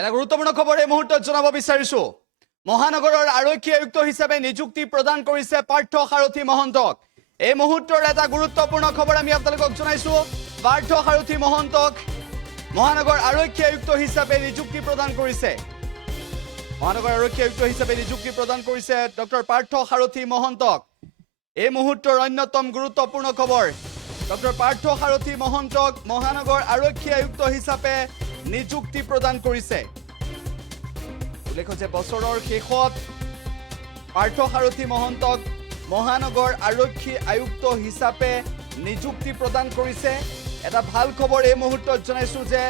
এটা গুৰুত্বপূৰ্ণ খবৰ এই মুহূৰ্তত জনাব বিচাৰিছো মহানগৰৰ আৰক্ষী আয়ুক্ত হিচাপে নিযুক্তি প্ৰদান কৰিছে পাৰ্থ সাৰথী মহন্তক এই মুহূৰ্তৰ এটা গুৰুত্বপূৰ্ণ খবৰ আমি আপোনালোকক জনাইছো পাৰ্থ সাৰথী মহন্তক মহানগৰ আৰক্ষী আয়ুক্ত হিচাপে নিযুক্তি প্ৰদান কৰিছে মহানগৰ আৰক্ষী আয়ুক্ত হিচাপে নিযুক্তি প্ৰদান কৰিছে ডক্টৰ পাৰ্থ সাৰথী মহন্তক এই মুহূৰ্তৰ অন্যতম গুৰুত্বপূৰ্ণ খবৰ ডক্টৰ পাৰ্থ সাৰথী মহন্তক মহানগৰ আৰক্ষী আয়ুক্ত হিচাপে নিযুক্তি প্ৰদান কৰিছে উল্লেখ্য যে বছৰৰ শেষত পাৰ্থ সাৰথী মহন্তক মহানগৰ আৰক্ষী আয়ুক্ত হিচাপে নিযুক্তি প্ৰদান কৰিছে এটা ভাল খবৰ এই মুহূৰ্তত জনাইছো যে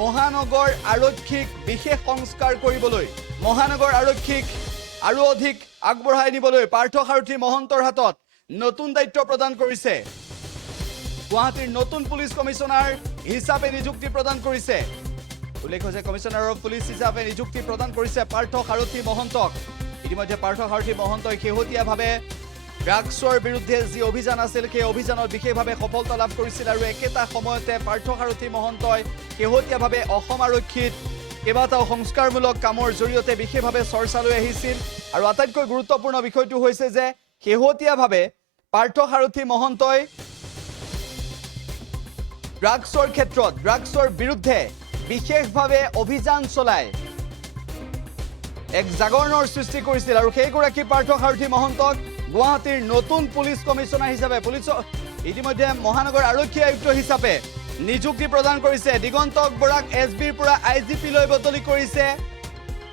মহানগৰ আৰক্ষীক বিশেষ সংস্কাৰ কৰিবলৈ মহানগৰ আৰক্ষীক আৰু অধিক আগবঢ়াই নিবলৈ পাৰ্থ সাৰথী মহন্তৰ হাতত নতুন দায়িত্ব প্ৰদান কৰিছে গুৱাহাটীৰ নতুন পুলিচ কমিশনাৰ হিচাপে নিযুক্তি প্ৰদান কৰিছে উল্লেখ্য যে কমিশনাৰ অফ পুলিচ হিচাপে নিযুক্তি প্ৰদান কৰিছে পাৰ্থ সাৰথী মহন্তক ইতিমধ্যে পাৰ্থ সাৰথী মহন্তই শেহতীয়াভাৱে ড্ৰাগছৰ বিৰুদ্ধে যি অভিযান আছিল সেই অভিযানত বিশেষভাৱে সফলতা লাভ কৰিছিল আৰু একেটা সময়তে পাৰ্থ সাৰথী মহন্তই শেহতীয়াভাৱে অসম আৰক্ষীত কেইবাটাও সংস্কাৰমূলক কামৰ জৰিয়তে বিশেষভাৱে চৰ্চালৈ আহিছিল আৰু আটাইতকৈ গুৰুত্বপূৰ্ণ বিষয়টো হৈছে যে শেহতীয়াভাৱে পাৰ্থ সাৰথী মহন্তই ড্ৰাগছৰ ক্ষেত্ৰত ড্ৰাগছৰ বিৰুদ্ধে বিশেষভাৱে অভিযান চলাই এক জাগৰণৰ সৃষ্টি কৰিছিল আৰু সেইগৰাকী পাৰ্থ সাৰথী মহন্তক গুৱাহাটীৰ নতুন পুলিচ কমিশনাৰ হিচাপে ইতিমধ্যে মহানগৰ আৰক্ষী আয়ুক্ত হিচাপে নিযুক্তি প্ৰদান কৰিছে দিগন্তক বৰাক এছবিৰ পৰা আইজিপি লৈ বদলি কৰিছে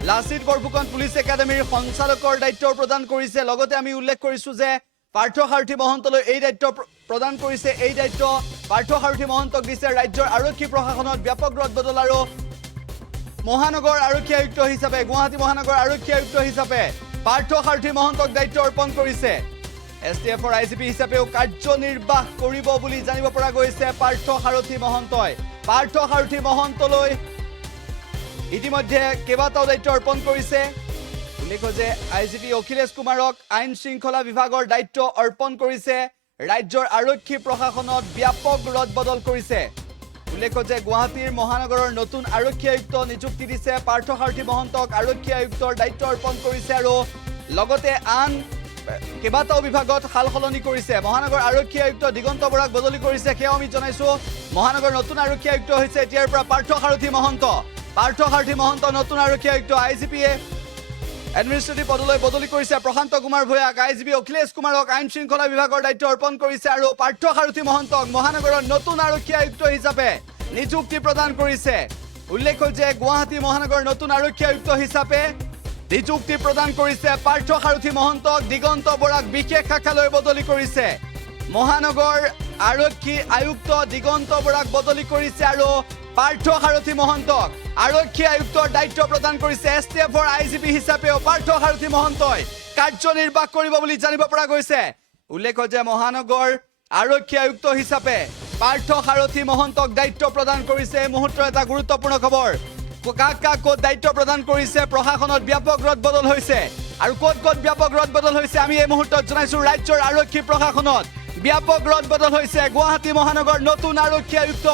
লাচিত বৰফুকন পুলিচ একাডেমীৰ সঞ্চালকৰ দায়িত্ব প্ৰদান কৰিছে লগতে আমি উল্লেখ কৰিছো যে পাৰ্থ সাৰথী মহন্তলৈ এই দায়িত্ব প্ৰদান কৰিছে এই দায়িত্ব পাৰ্থ সাৰথী মহন্তক দিছে ৰাজ্যৰ আৰক্ষী প্ৰশাসনত ব্যাপক ৰদবদল আৰু মহানগৰ আৰক্ষী আয়ুক্ত হিচাপে গুৱাহাটী মহানগৰ আৰক্ষী আয়ুক্ত হিচাপে পাৰ্থ সাৰথী মহন্তক দায়িত্ব অৰ্পণ কৰিছে এছটিএফৰ আইজিপি হিচাপেও কাৰ্যনিৰ্বাহ কৰিব বুলি জানিব পৰা গৈছে পাৰ্থ সাৰথী মহন্তই পাৰ্থ সাৰথী মহন্তলৈ ইতিমধ্যে কেইবাটাও দায়িত্ব অৰ্পণ কৰিছে উল্লেখ্য যে আইজিপি অখিলেশ কুমাৰক আইন শৃংখলা বিভাগৰ দায়িত্ব অৰ্পণ কৰিছে ৰাজ্যৰ আৰক্ষী প্ৰশাসনত ব্যাপক ৰদবদল কৰিছে উল্লেখ্য যে গুৱাহাটীৰ মহানগৰৰ নতুন আৰক্ষী আয়ুক্ত নিযুক্তি দিছে পাৰ্থ সাৰথী মহন্তক আৰক্ষী আয়ুক্তৰ দায়িত্ব অৰ্পণ কৰিছে আৰু লগতে আন কেইবাটাও বিভাগত সাল সলনি কৰিছে মহানগৰ আৰক্ষী আয়ুক্ত দিগন্ত বৰাক বদলি কৰিছে সেয়াও আমি জনাইছো মহানগৰ নতুন আৰক্ষী আয়ুক্ত হৈছে এতিয়াৰ পৰা পাৰ্থ সাৰথী মহন্ত নতুন আৰক্ষী আয়ুক্ত আইজিপিয়ে এডমিনিষ্ট্ৰেটিভ পদলৈ বদলি কৰিছে প্ৰশান্ত কুমাৰ ভূঞাক আইজিপি অখিলেশ কুমাৰক আইন শৃংখলা বিভাগৰ দায়িত্ব অৰ্পণ কৰিছে আৰু পাৰ্থ সাৰথী মহন্তক মহানগৰৰ নতুন আৰক্ষী আয়ুক্ত হিচাপে নিযুক্তি প্ৰদান কৰিছে উল্লেখ্য যে গুৱাহাটী মহানগৰ নতুন আৰক্ষী আয়ুক্ত হিচাপে নিযুক্তি প্ৰদান কৰিছে পাৰ্থ সাৰথী মহন্তক দিগন্ত বৰাক বিশেষ শাখালৈ বদলি কৰিছে মহানগৰ আৰক্ষী আয়ুক্ত দিগন্ত বৰাক বদলি কৰিছে আৰু পাৰ্থ সাৰথী মহন্তক আৰক্ষী আয়ুক্তৰ দায়িত্ব প্ৰদান কৰিছে এছটিএফৰ আইজিপি হিচাপেও পাৰ্থ সাৰথী মহন্তই কাৰ্যনিৰ্বাহ কৰিব বুলি জানিব পৰা গৈছে উল্লেখ্য যে মহানগৰ আৰক্ষী আয়ুক্ত হিচাপে পাৰ্থ সাৰথী মহন্তক দায়িত্ব প্ৰদান কৰিছে এই মুহূৰ্তৰ এটা গুৰুত্বপূৰ্ণ খবৰ কাক কাক ক'ত দায়িত্ব প্ৰদান কৰিছে প্ৰশাসনত ব্যাপক ৰদবদল হৈছে আৰু ক'ত ব্যাপক ৰদবদল হৈছে আমি এই মুহূৰ্তত জনাইছো ৰাজ্যৰ আৰক্ষী প্ৰশাসনত ব্যাপক ৰদবদল হৈছে গুৱাহাটী মহানগৰ নতুন আৰক্ষী আয়ুক্ত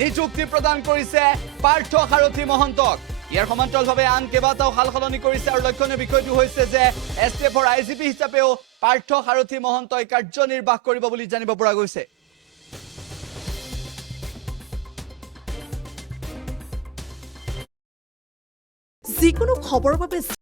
নিযুক্তি প্ৰদান কৰিছে পাৰ্থ সাৰথী মহন্তক ইয়াৰ সমান্তৰালভাৱে আন কেইবাটাও সাল সলনি কৰিছে আৰু লক্ষণীয় বিষয়টো হৈছে যে এছটিএফৰ আইজিপি হিচাপেও পাৰ্থ সাৰথী মহন্তই কাৰ্যনিৰ্বাহ কৰিব বুলি জানিব পৰা গৈছে যিকোনো খবৰৰ বাবে